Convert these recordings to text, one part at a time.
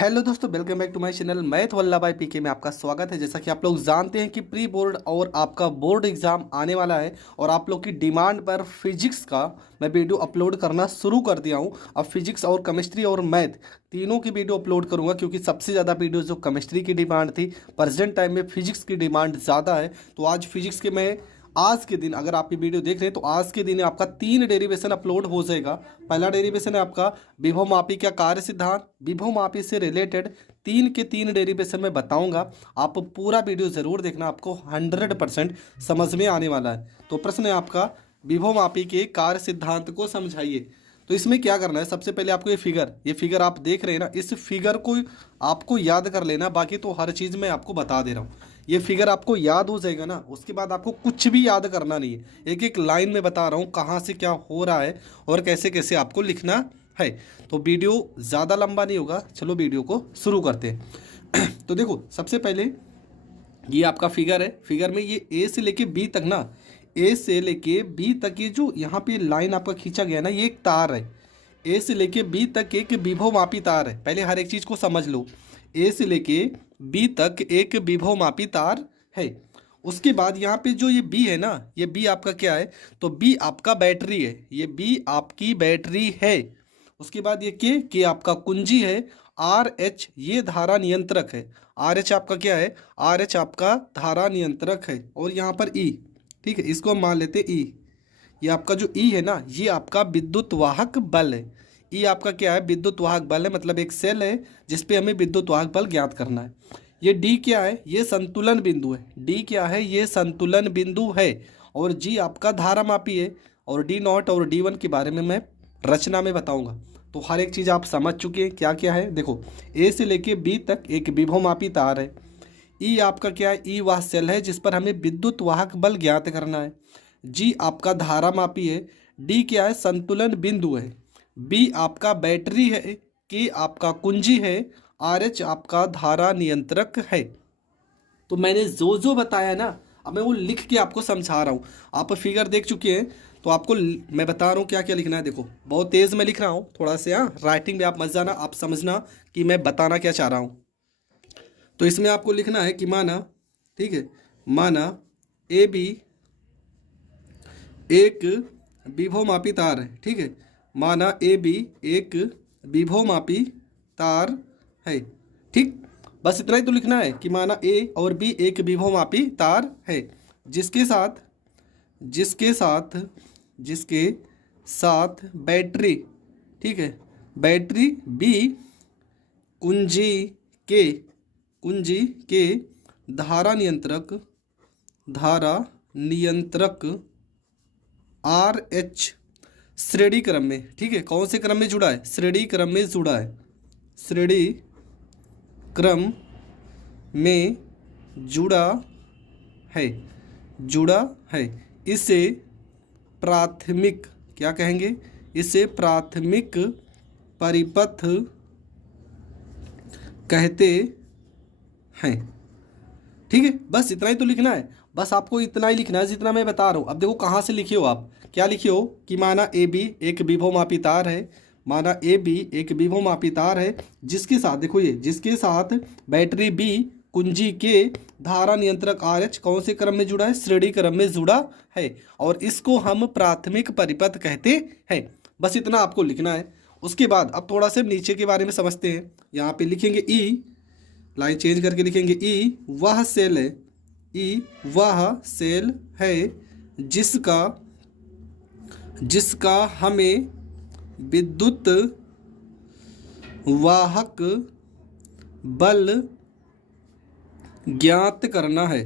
Hello दोस्तों, welcome back to my channel math Vallabh Bhai PK में आपका स्वागत है। जैसा कि आप लोग जानते हैं कि प्री बोर्ड और आपका बोर्ड एग्जाम आने वाला है और आप लोग की डिमांड पर फिजिक्स का मैं वीडियो अपलोड करना शुरू कर दिया हूं। अब फिजिक्स और केमिस्ट्री और मैथ तीनों की वीडियो अपलोड करूंगा क्योंकि सबसे ज़्यादा वीडियो जो केमिस्ट्री की डिमांड थी, प्रेजेंट टाइम में फिजिक्स की डिमांड ज़्यादा है। तो आज फिजिक्स के मैं आज के दिन, अगर आप ये वीडियो देख रहे हैं तो आज के दिन आपका 3 डेरिवेशन अपलोड हो जाएगा। पहला डेरिवेशन है आपका विभवमापी का कार्य सिद्धांत। विभवमापी से रिलेटेड 3 डेरिवेशन मैं बताऊंगा। आप पूरा वीडियो ज़रूर देखना, आपको 100% समझ में आने वाला है। तो प्रश्न है आपका, विभवमापी के कार्य सिद्धांत को समझाइए। तो इसमें क्या करना है, सबसे पहले आपको ये फिगर आप देख रहे हैं ना, इस फिगर को आपको याद कर लेना। बाकी तो हर चीज़ मैं आपको बता दे रहा हूँ। ये फिगर आपको याद हो जाएगा ना, उसके बाद आपको कुछ भी याद करना नहीं है। एक एक लाइन में बता रहा हूँ कहाँ से क्या हो रहा है और कैसे कैसे आपको लिखना है। तो वीडियो ज़्यादा लंबा नहीं होगा, चलो वीडियो को शुरू करते हैं। तो देखो, सबसे पहले ये आपका फिगर है। फिगर में ये ए से लेके बी तक ना, ए से लेके बी तक ये जो यहाँ पे लाइन आपका खींचा गया ना, ये एक तार है। ए से लेके बी तक एक विभवमापी तार है। पहले हर एक चीज़ को समझ लो। ए से लेके बी तक एक विभवमापी तार है। उसके बाद यहाँ पे जो ये बी है ना, ये बी आपका क्या है, तो बी आपका बैटरी है। ये बी आपकी बैटरी है। उसके बाद ये के आपका कुंजी है। आर एच ये धारा नियंत्रक है। आर एच आपका क्या है, आर एच आपका धारा नियंत्रक है। और यहाँ पर ई, ठीक है, इसको हम मान लेते ई। ये आपका जो ई है ना, ये आपका विद्युत वाहक बल है। ई आपका क्या है, विद्युत वाहक बल है, मतलब एक सेल है जिसपे हमें विद्युत वाहक बल ज्ञात करना है। ये डी क्या है, ये संतुलन बिंदु है। डी क्या है, ये संतुलन बिंदु है। और जी आपका धारा मापी है। और डी नॉट और डी वन के बारे में मैं रचना में बताऊंगा। तो हर एक चीज़ आप समझ चुके हैं क्या क्या है। देखो, ए से लेके बी तक एक विभवमापी तार है। ई आपका क्या है, ई वह सेल है जिस पर हमें विद्युत वाहक बल ज्ञात करना है। जी आपका धारा मापी है। डी क्या है, संतुलन बिंदु है। बी आपका बैटरी है। के आपका कुंजी है। आर एच आपका धारा नियंत्रक है। तो मैंने जो जो बताया ना, अब मैं वो लिख के आपको समझा रहा हूँ। आप फिगर देख चुके हैं तो आपको मैं बता रहा हूँ क्या क्या लिखना है। देखो, बहुत तेज़ मैं लिख रहा हूँ थोड़ा से, हाँ, राइटिंग में आप मत जाना, आप समझना कि मैं बताना क्या चाह रहा हूँ। तो इसमें आपको लिखना है कि माना, ठीक है, माना ए बी एक विभवमापी तार है। ठीक है, माना ए बी एक विभवमापी तार है। ठीक, बस इतना ही तो लिखना है कि माना ए और बी एक विभवमापी तार है जिसके साथ जिसके साथ जिसके साथ बैटरी, ठीक है, बैटरी बी कुंजी के कुंजी के धारा नियंत्रक आर एच श्रेणी क्रम में, ठीक है, कौन से क्रम में जुड़ा है, श्रेणी क्रम में जुड़ा है, श्रेणी क्रम में जुड़ा है। इसे प्राथमिक क्या कहेंगे, इसे प्राथमिक परिपथ कहते हैं। ठीक है, बस इतना ही तो लिखना है। बस आपको इतना ही लिखना है जितना मैं बता रहा हूँ। अब देखो कहाँ से लिखे हो, आप क्या लिखे हो कि माना ए बी एक विभवमापी तार है। माना ए बी एक विभवमापी तार है जिसके साथ, देखो ये, जिसके साथ बैटरी बी कुंजी के धारा नियंत्रक आर एच कौन से क्रम में जुड़ा है, श्रेणी क्रम में जुड़ा है। और इसको हम प्राथमिक परिपथ कहते हैं। बस इतना आपको लिखना है। उसके बाद अब थोड़ा सा नीचे के बारे में समझते हैं। यहाँ पे लिखेंगे ई, लाइन चेंज करके लिखेंगे ई वह सेल है। ई वह सेल है जिसका हमें विद्युत वाहक बल ज्ञात करना है।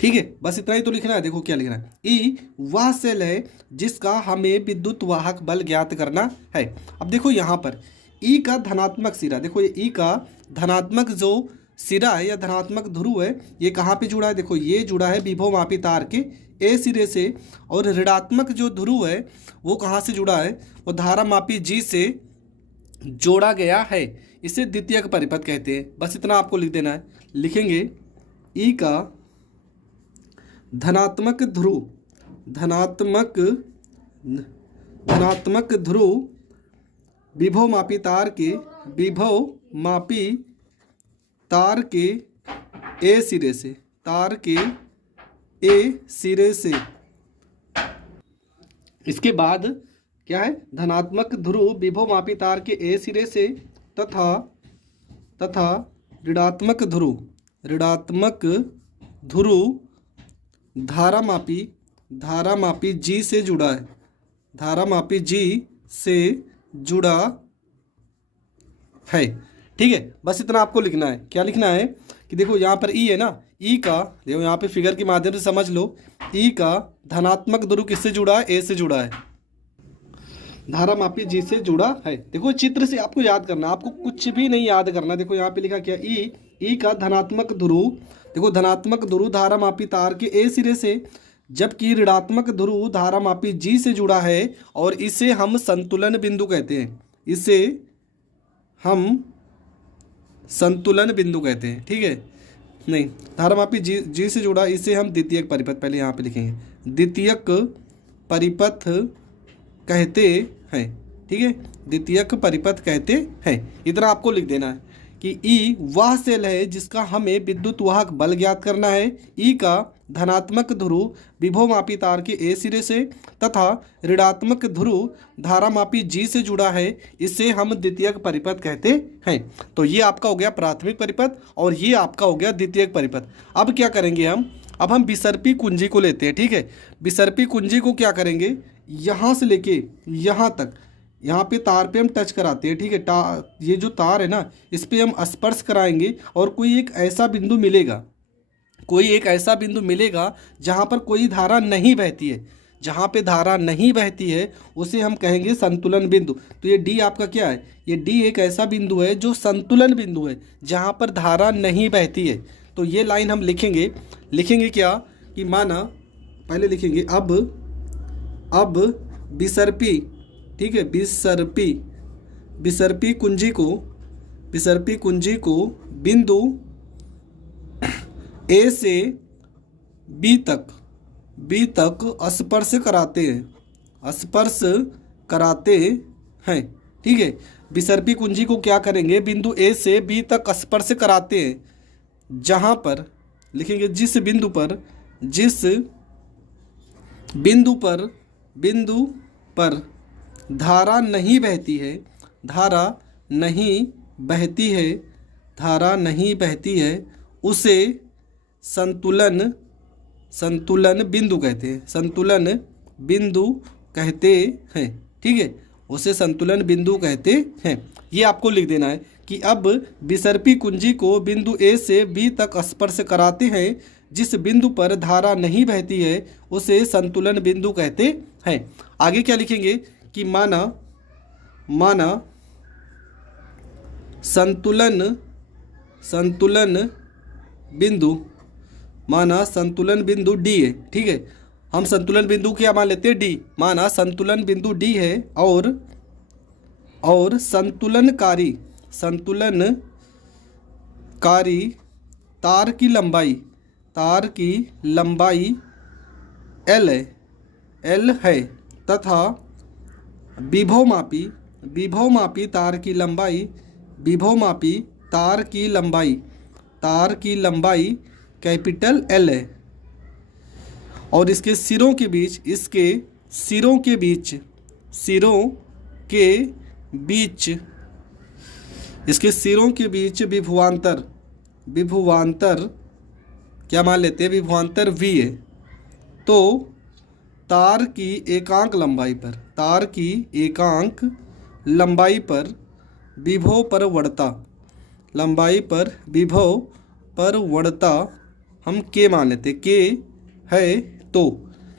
ठीक है, बस इतना ही तो लिखना है। देखो क्या लिखना है, ई वह सेल है जिसका हमें विद्युत वाहक बल ज्ञात करना है। अब देखो यहाँ पर ई का धनात्मक सिरा, देखो ये ई का धनात्मक जो सिरा है या धनात्मक ध्रुव है, ये कहाँ पे जुड़ा है, देखो ये जुड़ा है विभवमापी तार के ए सिरे से। और ऋणात्मक जो ध्रुव है वो कहाँ से जुड़ा है, वो धारामापी जी से जोड़ा गया है। इसे द्वितीयक परिपथ कहते हैं। बस इतना आपको लिख देना है। लिखेंगे ई का धनात्मक ध्रुव विभव मापी तार के विभव मापी तार के ए सिरे से, तार के ए सिरे से। इसके बाद क्या है, धनात्मक ध्रुव विभव मापी तार के ए सिरे से तथा ऋणात्मक ध्रुव धारा मापी जी से जुड़ा है, धारा मापी जी से जुड़ा है। ठीक है, बस इतना आपको लिखना है। क्या लिखना है कि देखो यहाँ पर ई है ना, ई का देखो यहाँ पे फिगर के माध्यम से समझ लो, ई का धनात्मक ध्रुव किससे जुड़ा है, ए से जुड़ा है, धारा मापी जी से जुड़ा है। देखो चित्र से आपको याद करना, आपको कुछ भी नहीं याद करना। देखो यहाँ पे लिखा क्या, ई का धनात्मक ध्रुव, देखो धनात्मक ध्रुव धारा मापी तार के ए सिरे से, जबकि ऋणात्मक ध्रुव धारा मापी जी से जुड़ा है और इसे हम संतुलन बिंदु कहते हैं, इसे हम संतुलन बिंदु कहते हैं। ठीक है, नहीं धारा मापी जी से जुड़ा, इसे हम द्वितीयक परिपथ, पहले यहाँ पे लिखेंगे, द्वितीयक परिपथ कहते हैं। ठीक है, द्वितीयक परिपथ कहते हैं। इतना आपको लिख देना है कि ई वह सेल है जिसका हमें विद्युत वाहक बल ज्ञात करना है। ई का धनात्मक ध्रुव विभव मापी तार के ए सिरे से तथा ऋणात्मक ध्रुव धारा मापी जी से जुड़ा है, इसे हम द्वितीयक परिपथ कहते हैं। तो ये आपका हो गया प्राथमिक परिपथ और ये आपका हो गया द्वितीयक परिपथ। अब क्या करेंगे हम, अब हम विसर्पी कुंजी को लेते हैं। ठीक है, विसर्पी कुंजी को क्या करेंगे, यहाँ से लेके यहाँ तक, यहाँ पे तार पे हम टच कराते हैं। ठीक है, ये जो तार है ना, इस पे हम स्पर्श कराएंगे और कोई एक ऐसा बिंदु मिलेगा, कोई एक ऐसा बिंदु मिलेगा जहाँ पर कोई धारा नहीं बहती है, जहाँ पे धारा नहीं बहती है उसे हम कहेंगे संतुलन बिंदु। तो ये डी आपका क्या है, ये डी एक ऐसा बिंदु है जो संतुलन बिंदु है, जहाँ पर धारा नहीं बहती है। तो ये लाइन हम लिखेंगे क्या कि माना, पहले लिखेंगे अब विसर्पी, ठीक है, विसर्पी कुंजी को बिंदु ए से बी तक स्पर्श कराते हैं। ठीक है, विसर्पी कुंजी को क्या करेंगे, बिंदु ए से बी तक स्पर्श कराते हैं, जहां पर लिखेंगे जिस बिंदु पर धारा नहीं बहती है उसे संतुलन बिंदु कहते हैं, ठीक है, उसे संतुलन बिंदु कहते हैं। ये आपको लिख देना है कि अब विसर्पी कुंजी को बिंदु ए से बी तक स्पर्श कराते हैं, जिस बिंदु पर धारा नहीं बहती है उसे संतुलन बिंदु कहते हैं। आगे क्या लिखेंगे कि माना संतुलन बिंदु डी है। ठीक है, हम संतुलन बिंदु क्या मान लेते हैं, डी। माना संतुलन बिंदु डी है और संतुलनकारी तार की लंबाई एल है तथा विभव मापी तार की लंबाई कैपिटल एल है और इसके सिरों के बीच विभवांतर क्या मान लेते हैं, विभवांतर V है। तो तार की एकांक लंबाई पर विभव परवणता हम K मान लेते हैं, K है।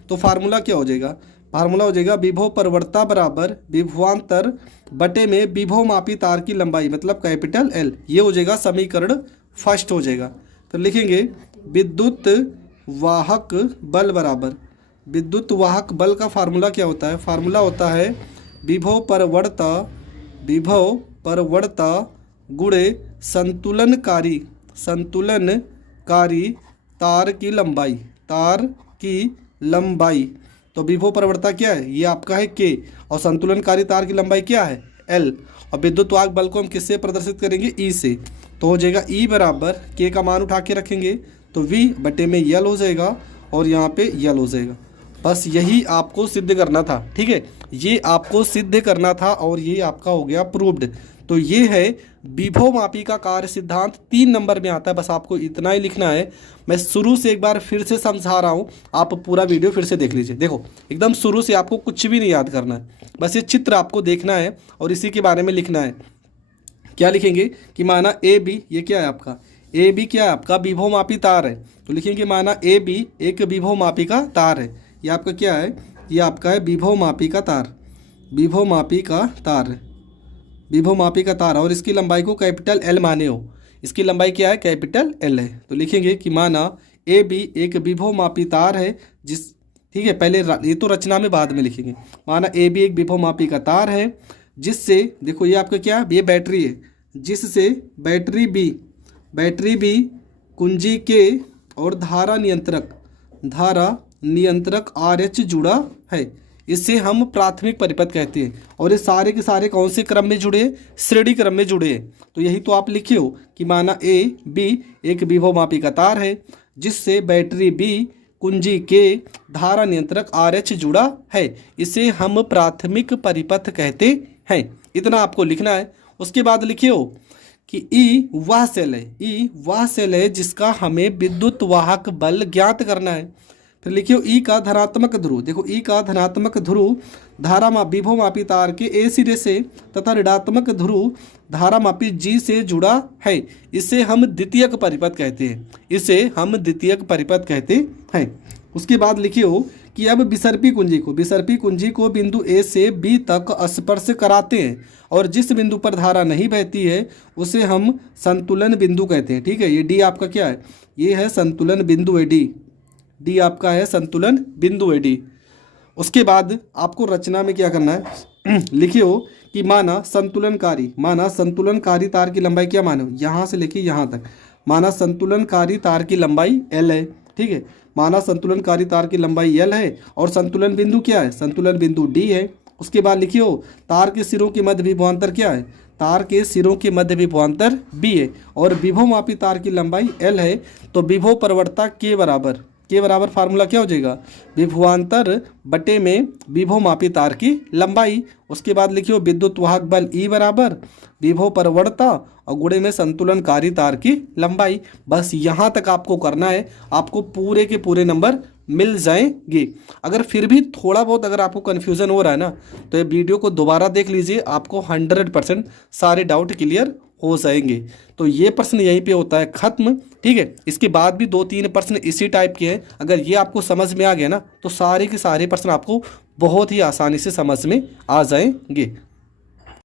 तो फार्मूला क्या हो जाएगा, विभव परवणता बराबर विभवांतर बटे में विभव मापी तार की लंबाई मतलब कैपिटल L। ये हो जाएगा समीकरण फर्स्ट हो जाएगा। तो लिखेंगे विद्युत वाहक बल बराबर, विद्युत वाहक बल का फार्मूला क्या होता है, फार्मूला होता है विभव परवणता गुणे संतुलनकारी तार की लंबाई। तो विभव परवणता क्या है, ये आपका है K और संतुलनकारी तार की लंबाई क्या है L, और विद्युत वाहक बल को हम किससे प्रदर्शित करेंगे? E से। तो हो जाएगा E बराबर K का मान उठा के रखेंगे तो V बटे में L हो जाएगा और यहाँ पे L हो जाएगा। बस यही आपको सिद्ध करना था, ठीक है, ये आपको सिद्ध करना था और ये आपका हो गया प्रूव्ड। तो ये है विभवमापी का कार्य सिद्धांत, 3 नंबर में आता है। बस आपको इतना ही लिखना है। मैं शुरू से एक बार फिर से समझा रहा हूँ, आप पूरा वीडियो फिर से देख लीजिए। देखो एकदम शुरू से, आपको कुछ भी नहीं याद करना है, बस ये चित्र आपको देखना है और इसी के बारे में लिखना है। क्या लिखेंगे कि माना ए बी, ये क्या है आपका ए बी, क्या है आपका विभवमापी तार है। तो लिखेंगे माना ए बी एक विभवमापी का तार है। ये आपका क्या है? ये आपका है विभवमापी का तार, विभवमापी का तार, विभवमापी का तार, और इसकी लंबाई को कैपिटल एल माने हो। इसकी लंबाई क्या है? कैपिटल एल है। तो लिखेंगे कि माना ए बी एक विभवमापी तार है जिस, ठीक है, पहले ये तो रचना में बाद में लिखेंगे। माना ए बी एक विभवमापी का तार है जिससे, देखो ये आपका क्या, ये बैटरी है, जिससे बैटरी बी कुंजी के और धारा नियंत्रक आर एच जुड़ा है। इससे हम प्राथमिक परिपथ कहते हैं। और ये सारे के सारे कौन से क्रम में जुड़े हैं? श्रेणी क्रम में जुड़े हैं। तो यही तो आप लिखे हो कि माना ए बी एक विभवमापी का तार है जिससे बैटरी बी कुंजी के धारा नियंत्रक आर एच जुड़ा है। इसे हम प्राथमिक परिपथ कहते हैं। इतना आपको लिखना है। उसके बाद लिखे हो कि ई वह सेल है जिसका हमें विद्युत वाहक बल ज्ञात करना है। फिर लिखियो ई का धनात्मक ध्रुव, देखो ई का धनात्मक ध्रुव विभवमापी तार के ए सिरे से तथा ऋणात्मक ध्रुव धारामापी जी से जुड़ा है। इसे हम द्वितीयक परिपथ कहते हैं। उसके बाद लिखियो कि अब विसर्पी कुंजी को बिंदु ए से बी तक स्पर्श कराते हैं और जिस बिंदु पर धारा नहीं बहती है उसे हम संतुलन बिंदु कहते हैं। ठीक है, ये डी आपका क्या है? ये है संतुलन बिंदु है, डी आपका है संतुलन बिंदु है, डी। उसके बाद आपको रचना में क्या करना है? लिखियो कि माना संतुलनकारी तार की लंबाई क्या मानो, यहाँ से लेके यहाँ तक, माना संतुलनकारी तार की लंबाई L है। ठीक है, माना संतुलनकारी तार की लंबाई L है और संतुलन बिंदु क्या है? संतुलन बिंदु D है। उसके बाद लिखियो तार के सिरों के मध्य विभवांतर क्या है? तार के सिरों के मध्य विभवांतर B है और विभवमापी तार की लंबाई L है। तो विभव परवर्तक के बराबर फार्मूला क्या हो जाएगा? विभवांतर बटे में विभवमापी तार की लंबाई। उसके बाद लिखियो विद्युत वाहक बल E बराबर विभव परवर्तता और गुणे में संतुलनकारी तार की लंबाई। बस यहाँ तक आपको करना है, आपको पूरे के पूरे नंबर मिल जाएंगे। अगर फिर भी थोड़ा बहुत अगर आपको कन्फ्यूज़न हो रहा है ना, तो ये वीडियो को दोबारा देख लीजिए, आपको 100% सारे डाउट क्लियर हो जाएंगे। तो ये प्रश्न यहीं पे होता है ख़त्म। ठीक है, इसके बाद भी 2-3 प्रश्न इसी टाइप के हैं। अगर ये आपको समझ में आ गया ना, तो सारे के सारे प्रश्न आपको बहुत ही आसानी से समझ में आ जाएंगे।